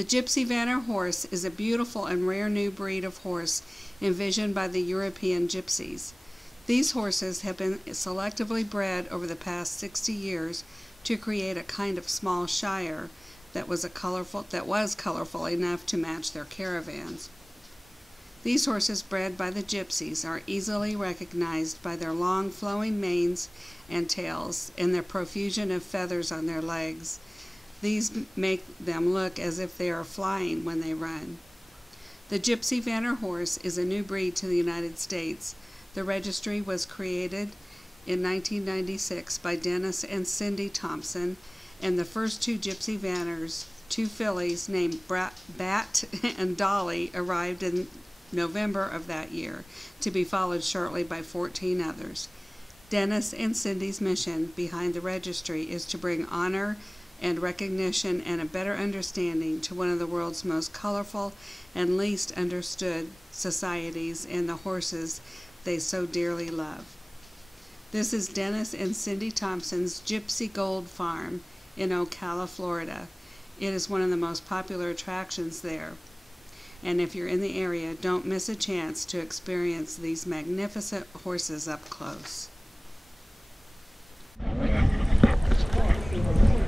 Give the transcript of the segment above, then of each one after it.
The Gypsy Vanner horse is a beautiful and rare new breed of horse envisioned by the European gypsies. These horses have been selectively bred over the past 60 years to create a kind of small shire that was colorful enough to match their caravans. These horses bred by the gypsies are easily recognized by their long flowing manes and tails and their profusion of feathers on their legs. These make them look as if they are flying when they run. The Gypsy Vanner horse is a new breed to the United States. The registry was created in 1996 by Dennis and Cindy Thompson, and the first two Gypsy Vanners, two fillies named Bat and Dolly, arrived in November of that year, to be followed shortly by 14 others. Dennis and Cindy's mission behind the registry is to bring honor and recognition and a better understanding to one of the world's most colorful and least understood societies and the horses they so dearly love. This is Dennis and Cindy Thompson's Gypsy Gold Farm in Ocala, Florida. It is one of the most popular attractions there. And if you're in the area, don't miss a chance to experience these magnificent horses up close.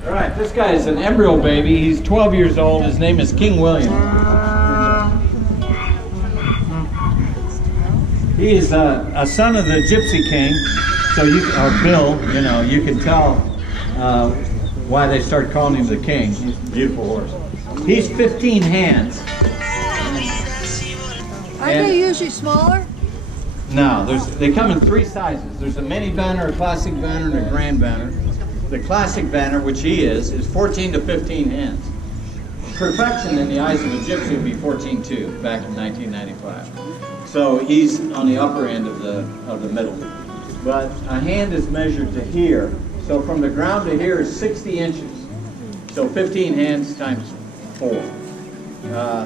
All right, this guy is an embryo baby. He's 12 years old. His name is King William. He is a son of the Gypsy King, so Bill, you can tell why they start calling him the King. He's a beautiful horse. He's 15 hands. Aren't they usually smaller? No, they come in three sizes. There's a mini banner, a classic banner, and a grand banner. The classic banner, which he is 14 to 15 hands. Perfection in the eyes of a gypsy would be 14.2 back in 1995. So he's on the upper end of the middle. But a hand is measured to here. So from the ground to here is 60 inches. So 15 hands times 4.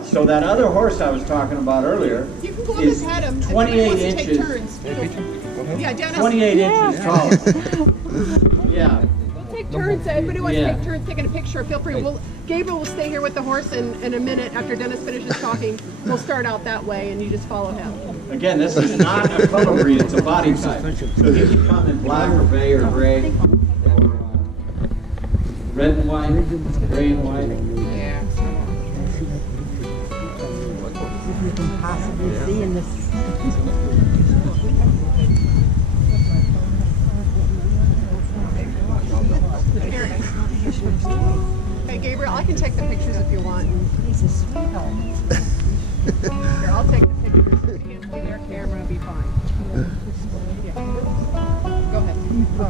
So that other horse I was talking about earlier is 28 inches. Yeah, Dennis. 28 inches tall. Yeah. Take turns. Everybody wants to take turns taking a picture. Feel free. Gabriel will stay here with the horse, and in a minute after Dennis finishes talking, we'll start out that way, and you just follow him. Again, this is not a color breed; it's a body type. So he can come in black or bay or gray, or red and white, gray and white. Yeah. You can possibly see in this. Hey, Gabriel, I can take the pictures if you want. He's a sweetheart. Here, I'll take the pictures. You can their camera, it'll be fine. Yeah. Go ahead. Oh.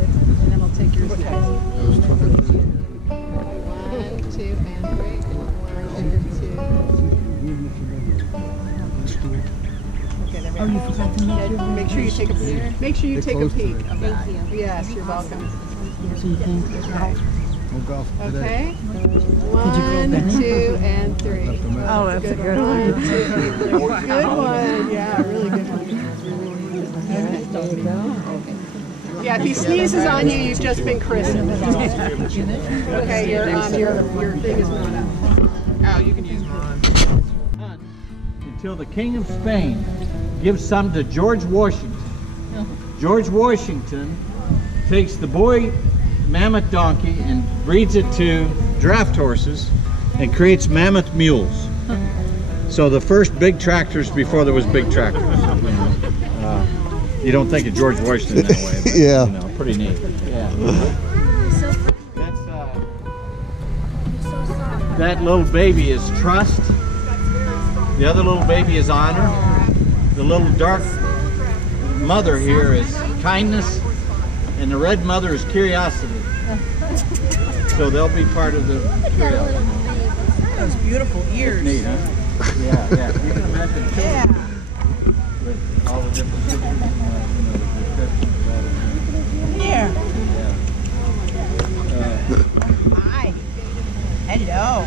And then I'll take yours next. 1, 2, and 3. 1, 2. Oh, you forgot to Make sure you take a peek. Make sure you take a peek. Thank you. Yes, you're welcome. Okay. 1, 2, and 3. Oh, that's a good one. 1, 2, 3. Good one. Yeah, really good one. Yeah, if he sneezes on you, you've just been christened. Okay, your thing is not up. Oh, you can use mine. Until the King of Spain gives some to George Washington. George Washington takes the boy mammoth donkey and breeds it to draft horses and creates mammoth mules. So the first big tractors before there was big tractors. You don't think of George Washington that way, but, yeah. Pretty neat. Yeah. That's that little baby is Trust. The other little baby is Honor. The little dark mother here is Kindness, and the red mother is Curiosity. So they'll be part of the Curiosity. Those beautiful ears. Neat, huh? Yeah. You can imagine. Yeah. With all the different pictures, the descriptions. Here. Yeah. Hi. Hello.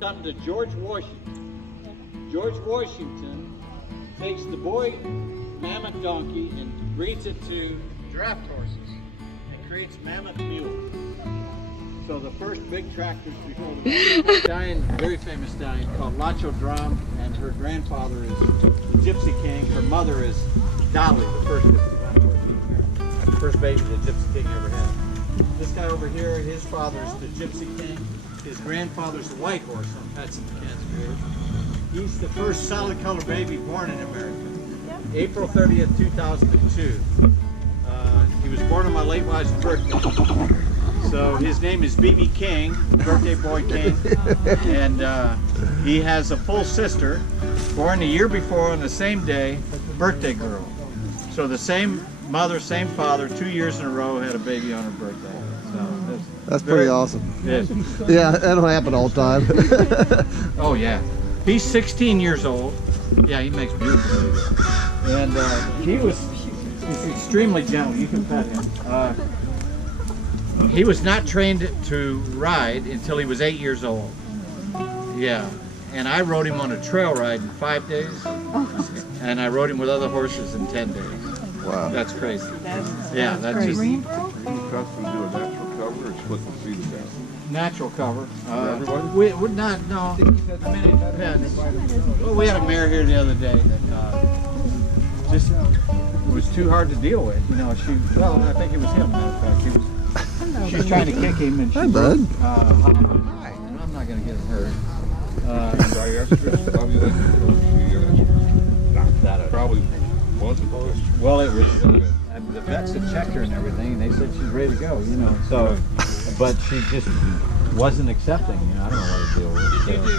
Something to George Washington. George Washington takes the boy mammoth donkey and breeds it to draft horses and creates creates mammoth mules. So the first big tractors before the stallion, very famous stallion called Lacho Drum, and her grandfather is the Gypsy King. Her mother is Dolly, the first Gypsy horse in America. First baby the Gypsy King ever had. This guy over here, his father is the Gypsy King. His grandfather's a white horse on Patsy McCann's grave. He's the first solid color baby born in America. April 30th, 2002. He was born on my late wife's birthday. So his name is BB King, birthday boy King. And he has a full sister, born a year before on the same day, birthday girl. So the same mother, same father, 2 years in a row had a baby on her birthday. So that's pretty awesome. Yeah, that don't happen all the time. Oh yeah. He's 16 years old. Yeah, he makes beautiful babies. And he's extremely gentle. You can pet him. He was not trained to ride until he was 8 years old. Yeah. And I rode him on a trail ride in 5 days. And I rode him with other horses in 10 days. Wow. That's crazy. That's just... Are you custom to do a natural cover or split the seeds down? Natural cover. everyone? We're not, no. Well, we had a mare here the other day that just was too hard to deal with. You know, well, I think it was him, matter of fact. She was trying to kick him and she Hi, bud. I'm not going to get him hurt. Probably wasn't. Well, it was, the vets had checked her and everything, and they said she's ready to go, you know, so, but she just wasn't accepting, you know, I don't know what to deal with.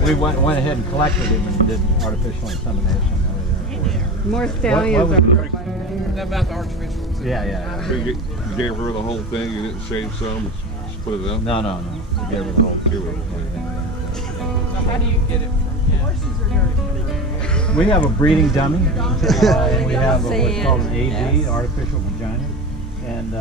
So we went ahead and collected him and did artificial insemination. More stallions are hurt by That about the artificial. Yeah. So you gave her the whole thing, you didn't save some, split it up? No. We gave her the whole thing. So how do you get it from him? We have a breeding dummy. And we have what's called an AV, artificial vagina. And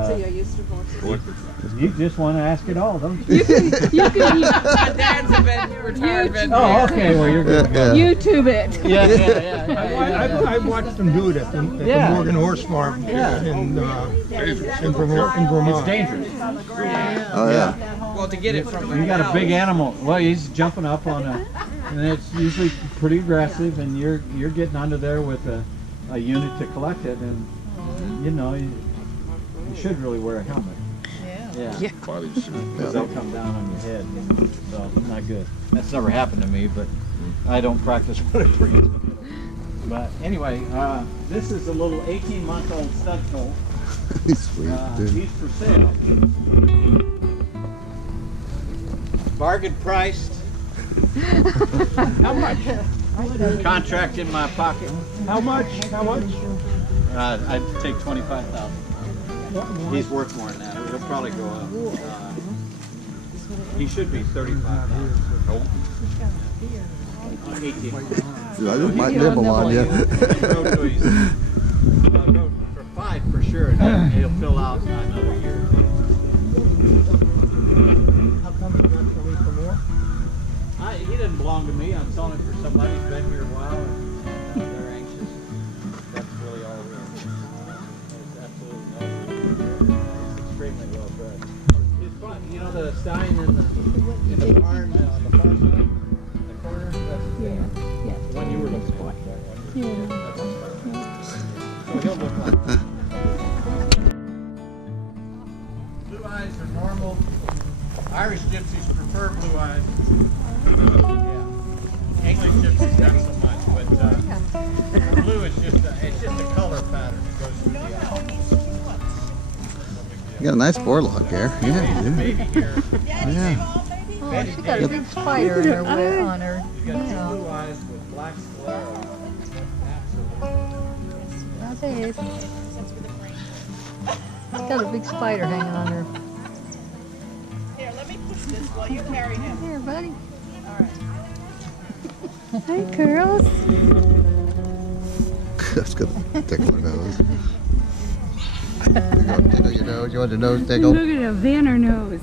you just want to ask it all, don't you? You can My dad's a retired veterinarian. Oh, okay. Well, you're good. YouTube it. Yeah. I watched them do it at the Morgan Horse Farm in Vermont. It's dangerous. Oh yeah. Well, to get it from You got a big animal. Well, he's jumping up on and it's usually pretty aggressive, and you're getting under there with a unit to collect it, and you know you should really wear a helmet. Yeah. Because they'll come down on your head, so it's not good. That's never happened to me, but I don't practice what I preach. But anyway, this is a little 18-month-old stud colt. He's sweet, dude. He's for sale. Bargain priced. How much? Contract in my pocket. How much? I'd take $25,000. He's worth more than that. He'll probably go up. He should be $35,000. 18. Dude, I just might nibble on you. For 5 for sure, and he'll fill out another year. How come you're not selling for more? He doesn't belong to me. I'm selling it for somebody who's been here a while, and they're anxious. That's really all it is. There's absolutely no. It's extremely well bred. It's fun. You know the stallion in the barn on the far side, in the corner. That's the one you were looking at. So he'll look like that. Blue eyes are normal. Irish gypsies prefer blue eyes. Yeah. English gypsies not so much, but blue is just a color pattern that goes through the eye. You got a nice forelock there. Yeah, dude. Baby here. Yeah. Oh, she got a big spider in her on her. You got two blue eyes with black sclera. I'll tell you, she's got a big spider hanging on her. Here, let me push this while you carry him. Here, buddy. Hi, girls. That's gonna tickle her nose. You gonna tickle your nose? You want your nose tickled? Look at a Vanner nose.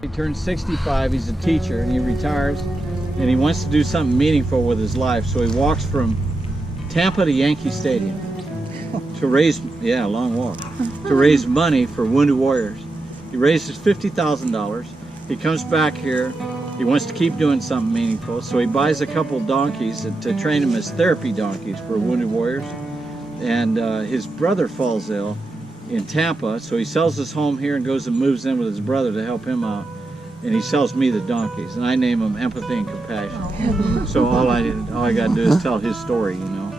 He turns 65, he's a teacher, and he retires, and he wants to do something meaningful with his life, so he walks from Tampa to Yankee Stadium. to raise, yeah, a long walk, to raise money for wounded warriors. He raises $50,000. He comes back here. He wants to keep doing something meaningful, so he buys a couple donkeys to train them as therapy donkeys for wounded warriors. And his brother falls ill in Tampa, so he sells his home here and goes and moves in with his brother to help him out. And he sells me the donkeys, and I name them Empathy and Compassion. So all I got to do is tell his story, you know.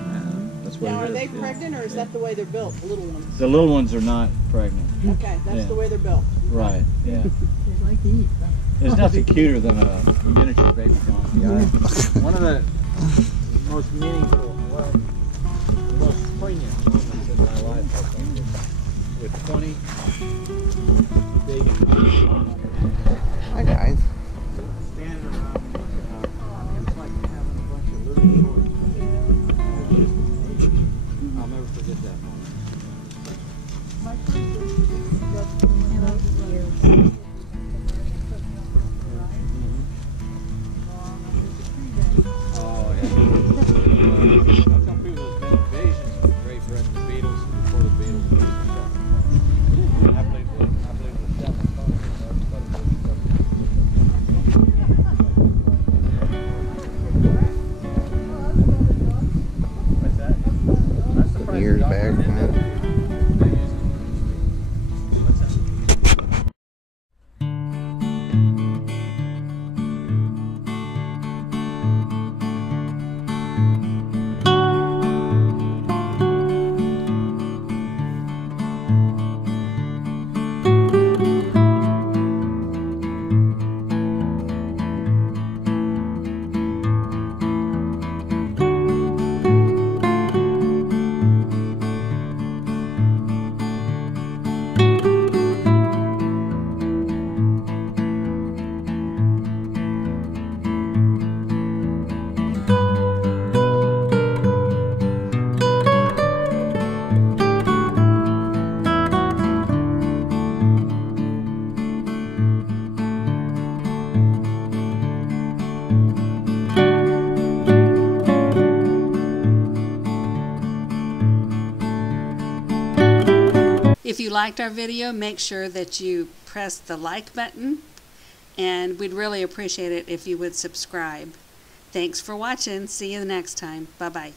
That's what Now, it are is. they pregnant, or is that the way they're built, the little ones? The little ones are not pregnant. Okay, that's the way they're built. Right, yeah. They like to eat. There's nothing cuter than a miniature baby donkey. One of the most meaningful, well, the most poignant moments in my life, I think, is with 20 baby donkeys. Hi guys. Standing around, it's like having a bunch of little toys. It's just amazing. I'll never forget that moment. Oh, yeah. I tell people there's been invasions of Great Britain, the Beatles, before the Beatles. I believe the seven What's that? That's the Years back. If you liked our video, make sure that you press the like button, and we'd really appreciate it if you would subscribe. Thanks for watching. See you the next time. Bye-bye.